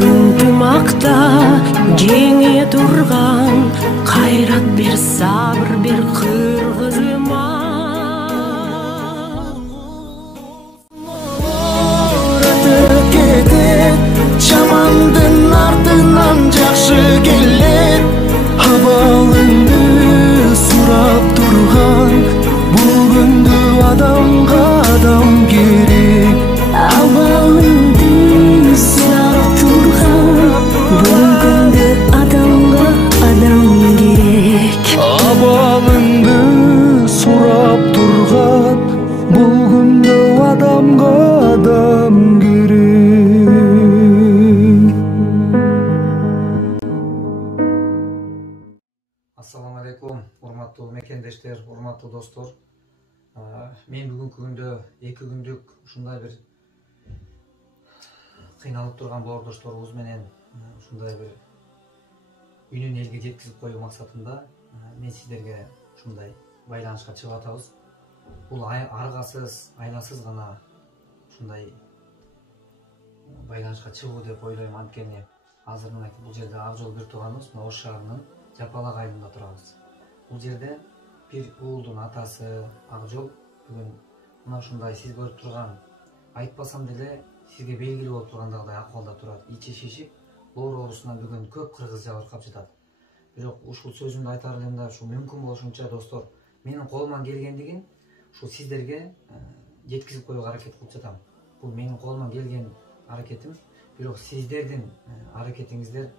Ынтымақта жеңе тұрған қайрат бер, сабыр бер қырғызыма. Өтіп кетет жамандың артынан жақсы келет, абалыңды сұрап тұрған бүгінгі адамға адам керек. Абалыңды сұрап тұрған бүгінгі адамға адам керек. Абалыңды сұрап тұрған бүгінгі адамға адам керек. Ассаламу алейкум, урматтуу мекендештер, урматтуу достор. Мен бүгүнкү күндө 2 күндүк ушундай бир кыйналып турган боордошторубуз менен ушундай бир үнүн элге жеткизип коюу максатында мен сиздерге ушундай байланышка чыгып атабыз. Бул аргасыз, айласыз гана ушундай байланышка чыгуу деп ойлойм. Анткени азыр мына бул жерде Акжол бир тууганыбыз Ош шаарынын Жапалак айылында турабыз. Бул жерде бир уулдун атасы Акжол бүгүн мына ушундай сиз көрүп турган, айтпасам деле сизге белгилүү болуп тургандагыдай акыбалда турат. Ичи шишип, лоор оорусунан бүгүн көп кыргыз жабыркап жатат. Бирок ушул сөзүмдү айтар элем да, ушу мүмкүн болушунча достор, менин колуман келгендигин ушу сиздерге жеткизип коюуга аракет кылып жатам. Бул менин колуман келген аракетим, бирок сиздердин аракетиңиздер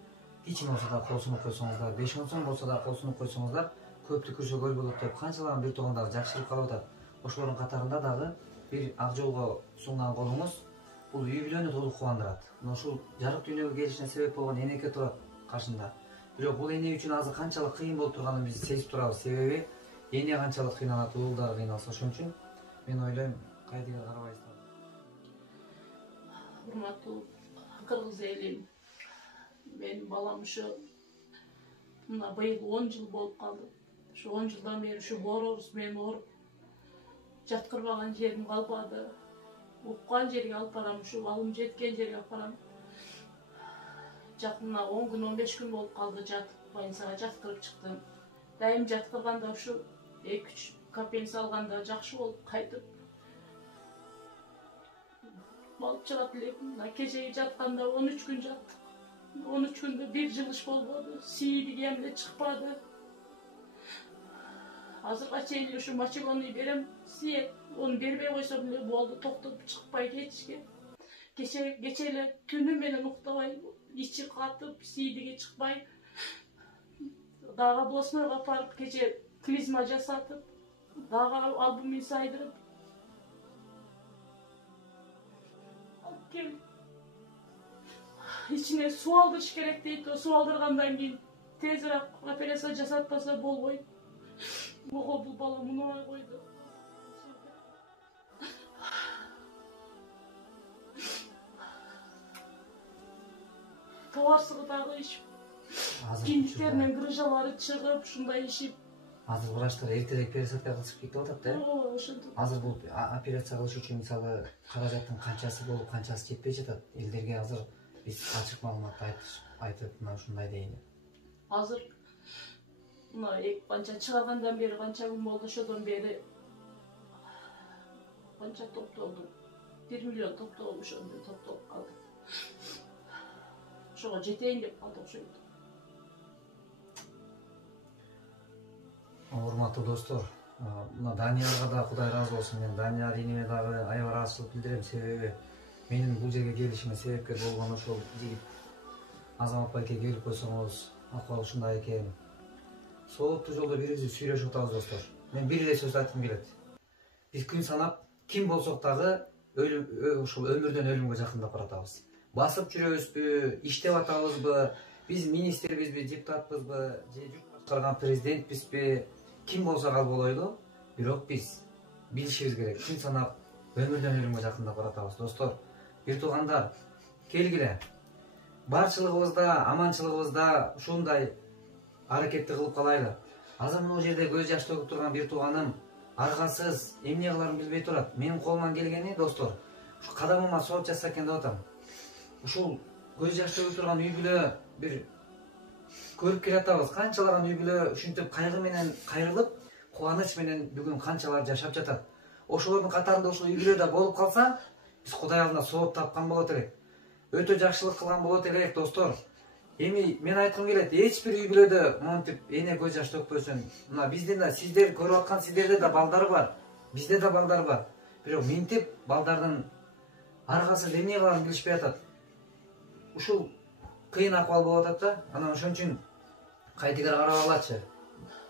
кичине болсо да кол сунуп койсоңуздар, 5-10 сом болсо да кол сунуп койсоңуздар, көптү күрсө көл болот деп канчалаган бир туугандарды жакшырып калып атат. Ошолордун катарында дагы бир Акжолго сунган колуңуз бул үй бүлөнү толук кубандырат. Мына ушул жарык дүйнөгө келишине себеп болгон энеке турат каршында. Бирок бул эне үчүн азыр канчалык кыйын болуп турганын биз сезип турабыз. Себеби эне канчалык кыйналат, уул дагы кыйналса. Ошон үчүн мен ойлойм, кайдыга карабайсыздар. Урматтуу кыргыз элим, менин балам ушу мына быйыл 10 жыл болуп калды. Ушу 10 жылдан бери ушу боорубуз мени ооруп, жаткырбаган жерим калбады. Уккан жерге алып барам, ушу алым жеткен жерге алып барам. Жакында 10 күн 15 күн болуп калды, жатып больницага жаткырып чыктым. Дайым жаткырганда ушу 2-3 капель салганда жакшы болуп кайтып болуп чыгат элек. Мына кечеги жатканда 13 күн жаттык. 13 күндө бир жылыш болбоду, сийдигем де чыкпады. Азырга чейин ушу мочегонный берем, сиет. Onu бербей койсом эле болду, токтоп чыкпай кетишке. Кече эле түнү менен уктабай, ичи катып, сийдиги чыкпай. Дагы областнойго алып барып, кече клизма жасатып, дагы албумин сайдырып. İçine su aldırış gerek deyip de su aldırgandan keyin teziraac operasiya жасатпаса болбойт. Ого бул бала муну койду. Товарсыгы дагы ишип, киндиктеринин грыжалары чыгып, ушундай ишип. Азыр врачтар эртерээк операция кылышып кетип атат да. Ошентип. Азыр бул операция кылыш үчүн мисалы каражаттын канчасы болуп, канчасы жетпей жатат. Элдерге азыр биз ачык маалымат айтып, мына ушундай дейли. Азыр мына канча чыгаргандан бери канча күн болду, ошодон бери канча топтолду. 1 миллион топтолуп, ошондой топтолуп калды. Ошого жетейин деп калдык ошойт. Урматтуу достор, мына Даниярга да Кудай ыраазы болсун. Мен Данияр иниме дагы аябай ыраазычылык билдирем. Себеби менин бул жерге келишиме себепкер болгон ошол жигит Азамат байке келип койсоңуз, акыбал ушундай экен. Сооптуу жолдо бирибизди сүйлөшүп атабыз достор. Мен бир эле сөз айткым келет. Биз күн санап ким болсок дагы ушул өмүрдөн өлүмгө жакындап баратабыз. Басып жүрөбүзбү, иштеп атабызбы, биз министрбизби, депутатпызбы, же журт башкарган президентпизби, ким болсо ал болойлу, бирок биз билишибиз керек. Күн санап өмүрдөн өлүмгө жакындап баратабыз достор. Бир туугандар, келгиле. Барчылыгыбызда, аманчылыгыбызда ушундай аракетти кылып калайлы. Азыр мына жерде көз жаш төгүп турган бир тууганым аргасыз эмне кыларын билбей турат. Менин колуман келгени достор, ушу кадамыма сооп жатса экен деп атам. ушул көз жаш төгүп турган үй бүлө бир көрүп келатабыз. Канчалаган үй бүлө ушинтип кайгы менен кайрылып, кубаныч менен бүгүн канчалар жашап жатат. Ошолордун катарында ушул үй бүлөдө болуп калса, биз Кудай алдында сооп тапкан болот элек. Өтө жакшылык кылган болот элек, достор. Эми мен айткым келет, эч бир үй бүлөдө монтип эне көз жаш төкпөсүн. Мына биздин да, сиздер көрүп аткан сиздерде да балдар бар. Бизде да балдар бар. Бирок минтип балдардын аргасы эмне кыларын билишпей атат. Ушул кыйын акыбал болуп атат да. Анан ошон үчүн кайдыгер карап алачы.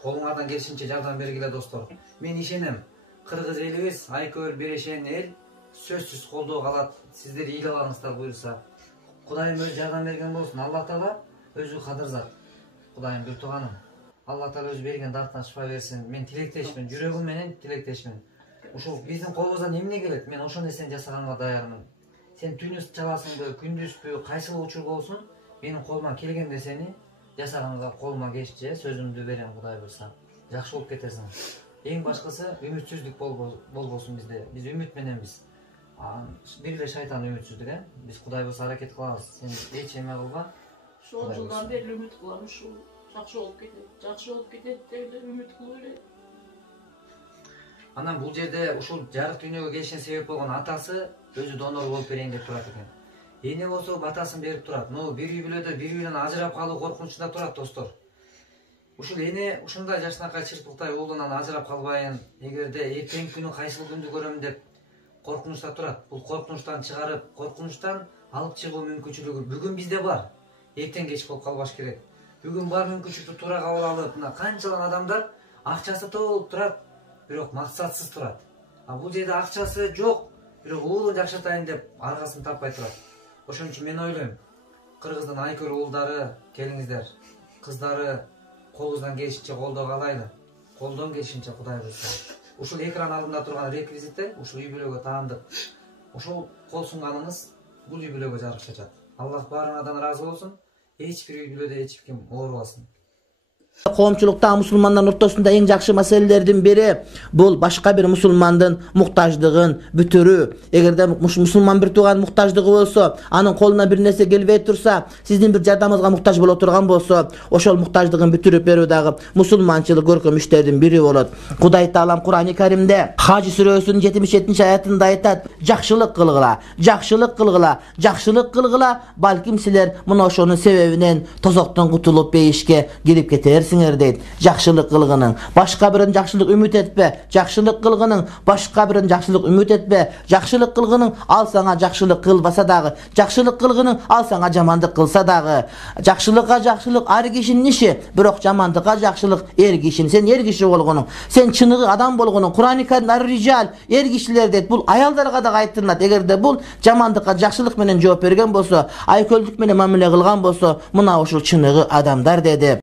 Колуңардан келишинче жардам бергиле, достор. Мен ишенем, кыргыз элибиз айкөл бирешен эл, сөзсүз колдоо калат. Сиздер ыйлабаңыздар буюрса. Кудайым өзү жардам берген болсун. Алла Таала өзү кадырзат. Кудайым бир туганым. Алла Таала өзү берген дарттан шифа берсин. Мен тилектешмин, жүрөгүм менен тилектешмин. Ушул биздин колубуздан эмне келет? Мен ошол нерсени жасаганга даярмын. Сен түнүс чаласыңбы, күндүзбү, кайсыл учур болсун, менин колуман келген нерсени жасаганга колума кеччи, сөзүмдү берем, Кудай буйрса. Жакшы болуп кетесиң. Эң башкысы үмүтсүздүк болбосун бизде. Биз үмүт мененбиз. Бир эле шайтан үмүтсүздүк, Биз Кудай буйрса аракет кылабыз. Сен эч эме кылба. Ошол жылдан бери үмүт кылам, ушул жакшы болуп кетет. Жакшы болуп кетет деп эле үмүт кылып эле. Анан бул жерде ушул жарык дүйнөгө келишине себеп болгон атасы өзү донор болуп берейин деп турат экен. Эне болсо батасын берип турат. Но бир үй бүлөдө бири биринен ажырап калуу коркунучунда турат, достор. Ушул эне ушундай жашынакай чырпыктай уулунан ажырап калбайын, эгерде эртеңки күнү кайсыл күндү көрөм деп коркунучта турат. Бул коркунучтан чыгарып, коркунучтан алып чыгуу мүмкүнчүлүгү бүгүн бизде бар. Эртең кеч болуп калбаш керек. Бүгүн бар мүмкүнчүлүктү туура кабыл алып, мына канчалан адамдар акчасы толуп турат, бирок максатсыз турат. Бул жерде акчасы жок, бирок уулун жакшыртайын деп аргасын таппай турат. Ошон үчүн мен ойлойм, кыргыздын айкөл уулдары келиңиздер, кыздары колубуздан келишинче колдоого алайлы. Колдон келишинче, Кудай буйрса. Ушул экран алдында турган реквизиттер ушул үй бүлөгө таандык. Ошол кол сунганыңыз бул үй бүлөгө жарык чачат. Аллах баарыңардан ыраазы болсун. Эч бир үй бүлөдө эч ким оорубасын. Коомчулукта мусулмандардын ортосунда эң жакшы маселелердин бири бул башка бир мусулмандын муктаждыгын бүтүрүү. Эгерде мусулман бир тууган муктаждыгы болсо, анын колуна бир нерсе келбей турса, сиздин бир жардамыңызга муктаж боло турган болсо, ошол муктаждыгын бүтүрүп берүү дагы мусулманчылык көркөм иштердин бири болот. Кудай Таалам Кур'ан-ы Каримде Хаж сүрөсүнүн 77-аятында айтат: "Жакшылык кылгыла, жакшылык кылгыла, жакшылык кылгыла, балким силер мына ошонун себебинен тозоктон кутулуп бейишке кирип кетер." Дейт. Жакшылык кылгының башка бирин жакшылык үмүт этпе. Жакшылык кылгының башка бирин жакшылык үмүт этпе. Жакшылык кылгының ал сага жакшылык кылбаса дагы, жакшылык кылгының ал сага жамандык кылса дагы. Жакшылыкка жакшылык ар кишинин иши, бирок жамандыкка жакшылык эр кишинин. Сен эр киши болгонуң, сен чыныгы адам болгонуң. Кур'ан-ы Каримде ар-rijal эр кишилер дейт. Бул аялдарга да айтылат. Эгерде бул жамандыкка жакшылык менен жооп берген болсо, айкөлдүк менен мамиле кылган болсо, мына ушул чыныгы адамдар деди.